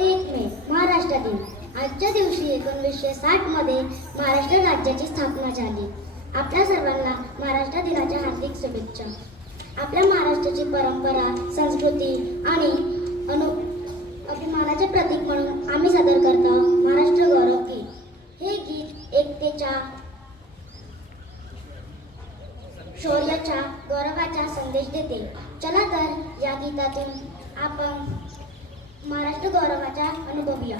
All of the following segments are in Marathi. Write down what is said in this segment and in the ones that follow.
1 मे महाराष्ट्र दिन. आजच्या दिवशी 1960 मध्ये महाराष्ट्र राज्याची स्थापना झाली. आपल्या सर्वांना महाराष्ट्र दिनाच्या हार्दिक शुभेच्छा. आपल्या महाराष्ट्राची परंपरा, संस्कृती आणि अभिमानाचे प्रतीक म्हणून आम्ही सादर करतो महाराष्ट्र गौरव गीत. हे गीत एकतेच्या, शौर्याच्या, गौरवाचा संदेश देते. चला तर या गीतातून आपण महाराष्ट्र गौरवाचा अनुभवूया.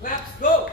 Claps, go!